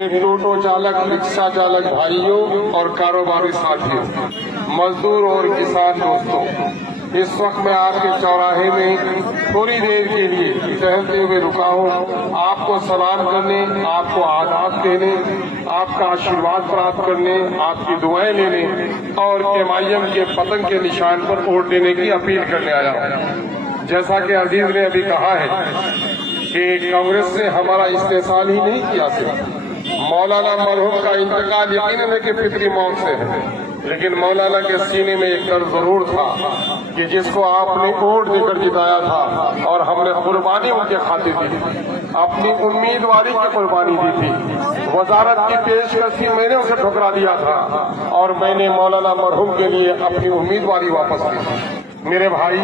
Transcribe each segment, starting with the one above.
टोटो चालक, रिक्शा चालक भाइयों और कारोबारी साथियों, मजदूर और किसान दोस्तों, इस वक्त मैं आपके चौराहे में थोड़ी देर के लिए टहलते हुए रुका हूँ। आपको सलाम करने, आपको आदाब देने, आपका आशीर्वाद प्राप्त करने, आपकी दुआएं लेने और MIM के पतंग के निशान पर वोट देने की अपील करने आया हूँ। जैसा कि अजीज ने अभी कहा है कि कांग्रेस ने हमारा इस्तेसाल ही नहीं किया सिर्फ मौलाना मरहूम का इंतकाल यकीनन है कि फितरी मौत से है, लेकिन मौलाना के सीने में एक डर जरूर था कि जिसको आपने वोट देकर जिताया था और हमने कुर्बानी उनके खातिर दी थी, अपनी उम्मीदवारी की कुर्बानी दी थी, वजारत की पेशकशी मैंने उसे ठुकरा दिया था और मैंने मौलाना मरहूम के लिए अपनी उम्मीदवारी वापस ली थी। मेरे भाई,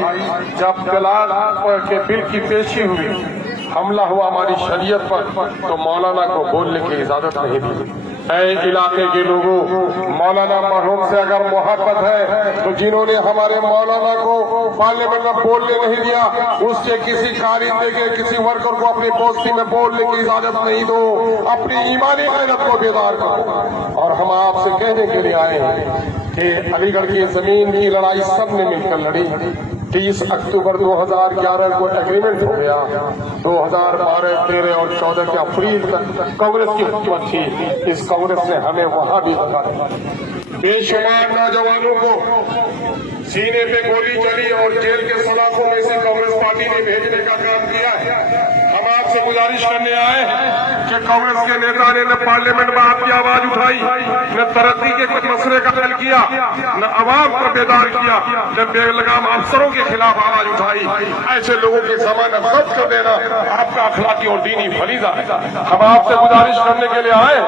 जब तलाक के बिल की पेशी हुई, हमला हुआ हमारी शरीयत पर, तो मौलाना को बोलने की इजाजत नहीं दी। ऐ इलाके के लोगों, मौलाना मरहूम से अगर मोहब्बत है तो जिन्होंने हमारे मौलाना को पार्लियामेंट में बोलने नहीं दिया, उससे किसी कारिंदे के किसी वर्कर को अपनी पोस्टी में बोलने की इजाजत नहीं दो। अपनी ईमानी गैरत को बेदार करो। और हम आपसे कहने के लिए आए हैं कि अलीगढ़ की जमीन की लड़ाई सबने मिलकर लड़ी। 30 अक्टूबर 2011 को एग्रीमेंट हो गया। 2012, 13 और 14 के अप्रैल तक कांग्रेस की हुकूमत थी। इस कांग्रेस ने हमें वहां भी धक्का दिया। बेशुमार नौजवानों को सीने पे गोली चली और जेल के सलाखों में से कांग्रेस पार्टी ने भेजने का काम किया है। हम आपसे गुजारिश करने आए हैं कि कांग्रेस के नेता ने न पार्लियामेंट में आपकी आवाज उठाई, न तरक्की के कुछ मसले का हल किया, न अवाम को बेदार किया, न बेलगाम अफसरों के खिलाफ आवाज उठाई। ऐसे लोगों की जमानत जब्त कर देना आपका अखलाकी और दीनी फरीजा है। हम आपसे गुजारिश करने के लिए आए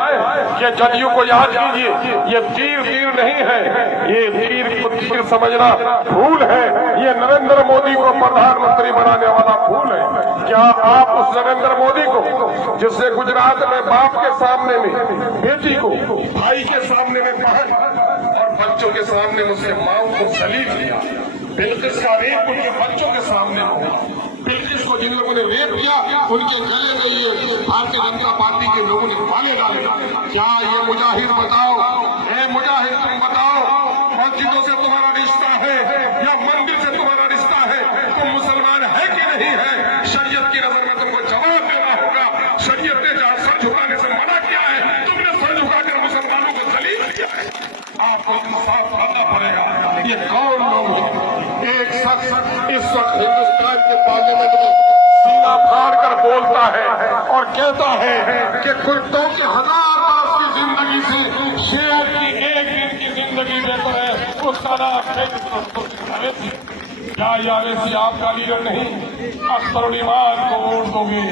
कि जदयू को याद कीजिए, ये तीर नहीं है, ये तीर को तीर समझना भूल है। ये नरेंद्र मोदी को प्रधानमंत्री बनाने वाला भूल है। क्या आप उस नरेंद्र मोदी को, जिसने गुजरात में बाप के सामने में बेटी को, भाई के सामने में बहन और बच्चों के सामने उससे माँ को सलीब किया, बिल्किस का रेप उनके बच्चों के सामने हुआ, बिल्किस को जिन लोगों ने रेप किया उनके गले में ये भारतीय जनता पार्टी के लोगों ने माले डाले। क्या ये मुजाहिद बताओ, मुजाहिद तुम बताओ, मस्जिदों से तुम्हारा रिश्ता है या मंदिर से तुम्हारा रिश्ता है? तुम मुसलमान है कि नहीं है? शरीयत की नजर में तुमको जवाब देना होगा। शरीयत ने जहाँ सर झुकाने से मना किया है, तुमने सर झुकाकर मुसलमानों को जलील किया है। आपको इंसाफ करना पड़ेगा। ये कौन लोग हैं? एक शख्स इस वक्त हिंदुस्तान के पार्लियामेंट में सीना फाड़ कर बोलता है और कहता है कि कुत्तों के 1000 वर्ष की जिंदगी से शेर की एक दिन की जिंदगी बेहतर है। उसका क्या ये अवैसी आपका लीडर नहीं? अख्तरुल ईमान को वोट दोगे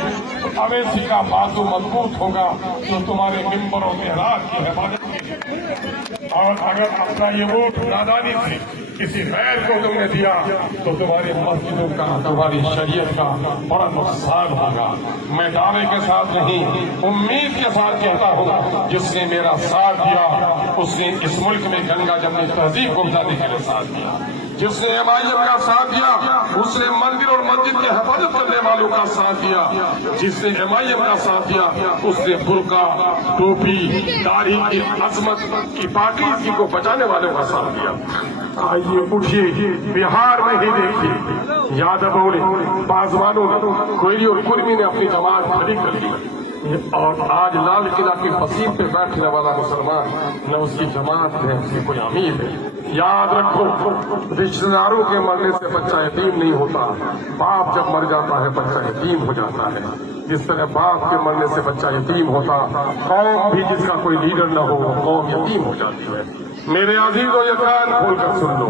तो अवैसी का बाजू मजबूत होगा जो तुम्हारे मिंबरों के राज की हिफाजत की। और अगर अपना ये वोट नादानी से किसी गैर को तुमने दिया तो तुम्हारी मस्जिदों का, तुम्हारी शरीयत का बड़ा नुकसान होगा। मैं दावे के साथ नहीं, उम्मीद के साथ कहता हूँ, जिसने मेरा साथ दिया उसने इस मुल्क में गंगा जमनी तहजीब को मिटाने के लिए साथ दिया। जिसने MIM का साथ दिया उसने मंदिर और मस्जिद की हिफाजत करने वालों का साथ दिया। जिसने MIM का साथ दिया उसने बुर्का, टोपी, दाढ़ी की अजमत की पाकीज़गी को बचाने वालों का साथ दिया। आइए उठिए, बिहार में ही देखिए, यादवों ने, बाजवानों ने, कोयली और कुर्मी ने अपनी जमात खड़ी कर दी। और आज लाल किला की फसील पे बैठने वाला मुसलमान न उसकी जमात है, उसकी कोई अमीर है। याद रखो, रिश्तेदारों के मरने से बच्चा यतीम नहीं होता। बाप जब मर जाता है बच्चा यतीम हो जाता है। जिस तरह बाप के मरने से बच्चा यतीम होता, कौम भी जिसका कोई लीडर न हो कौम यतीम हो जाती है। मेरे अजीजों, ये कान खोलकर सुन लो,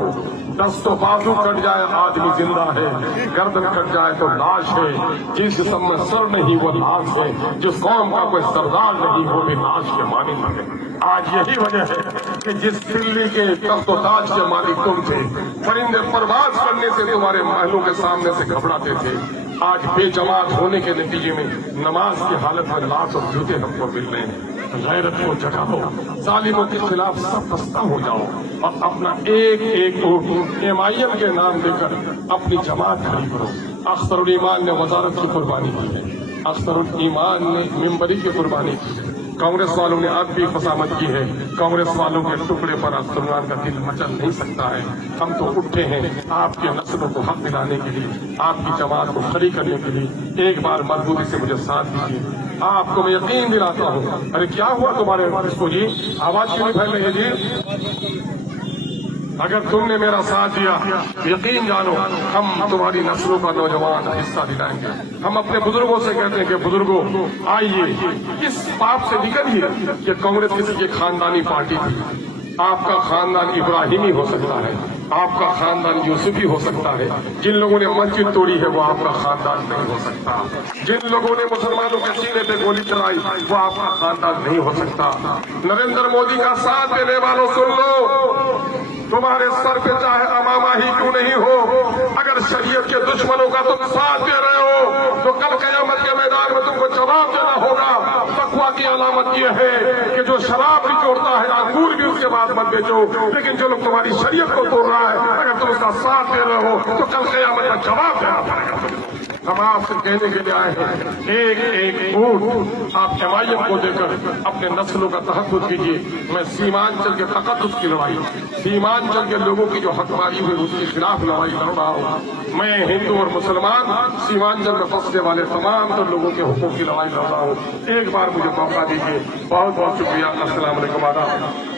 दस्तो बाजू कट जाए आदमी जिंदा है, गर्दन कट जाए तो लाश है। जिस जिस्म में सर नहीं वो लाश है, जिस कौम का कोई सरदार नहीं वो भी लाश के मालिक है। आज यही वजह है कि जिस दिल्ली के तख्तो ताज के मालिक तुम थे, परिंदे परवाज करने से तुम्हारे महलों के सामने से घबराते थे, आज बेजमात होने के नतीजे में नमाज की हालत में लाश और जूते हमको मिल रहे हैं। गैरत को जगाओ, जालिमों के खिलाफ सब खस्ता हो जाओ और अपना एक एक वोट MIM के नाम देकर अपनी जमात खड़ी करो। अख्तरुल ईमान ने वजारत की कुर्बानी की है, अख्तरुल ईमान ने मिंबरी की कुर्बानी की है, कांग्रेस वालों ने अब भी खुशामद की है। कांग्रेस वालों के टुकड़े पर मुसलमान का दिल मचल नहीं सकता है। हम तो उठे हैं आपके नस्लों को हक दिलाने के लिए, आपकी जमात को खड़ी करने के लिए। एक बार मजबूती से मुझे साथ दीजिए। आपको मैं यकीन दिलाता हूँ। अरे क्या हुआ तुम्हारे इसको जी, आवाज क्यों नहीं फैल रही है जी? अगर तुमने मेरा साथ दिया, यकीन जानो हम तुम्हारी नस्लों का नौजवान हिस्सा दिलाएंगे। हम अपने बुजुर्गों से कहते हैं कि बुजुर्गों आइए, इस पाप से निकलिए कि कांग्रेस किसी की खानदानी पार्टी थी। आपका खानदान इब्राहिमी हो सकता है, आपका खानदान यूसुफी हो सकता है। जिन लोगों ने मस्जिद तोड़ी है वो आपका खानदान नहीं हो सकता। जिन लोगों ने मुसलमानों के सीने पे गोली चलाई वो आपका खानदान नहीं हो सकता। नरेंद्र मोदी का साथ देने वालों सुन लो, तुम्हारे सर पे चाहे अमामा ही क्यों नहीं हो, अगर शरीयत के दुश्मनों का तुम साथ दे रहे हो तो कल क़यामत के मैदान में तुमको जवाब देना होगा। तकवा की अलामत यह है कि जो शराब भी तोड़ता है अंगूर भी उसके बाद मत बेचो, लेकिन जो लोग तुम्हारी शरीयत को तोड़ रहा है अगर तुम उसका साथ दे रहे हो तो कल क़यामत का जवाब देना पड़ेगा तुमको। हम आपसे कहने के लिए आए हैं, एक एक वोट आप जमायत को देकर अपने नस्लों का तहफ़्फ़ुज़ कीजिए। मैं सीमांचल के तक़द्दुस की लड़ाई, सीमांचल के लोगों की जो हकमारी हुई उसके खिलाफ लड़ाई लड़ रहा हूँ। मैं हिंदू और मुसलमान सीमांचल में फंसने वाले तमाम तर लोगों के हुकूक़ की लड़ाई लड़ रहा हूँ। एक बार मुझे मौका दीजिए। बहुत बहुत शुक्रिया। अस्सलाम वालेकुम।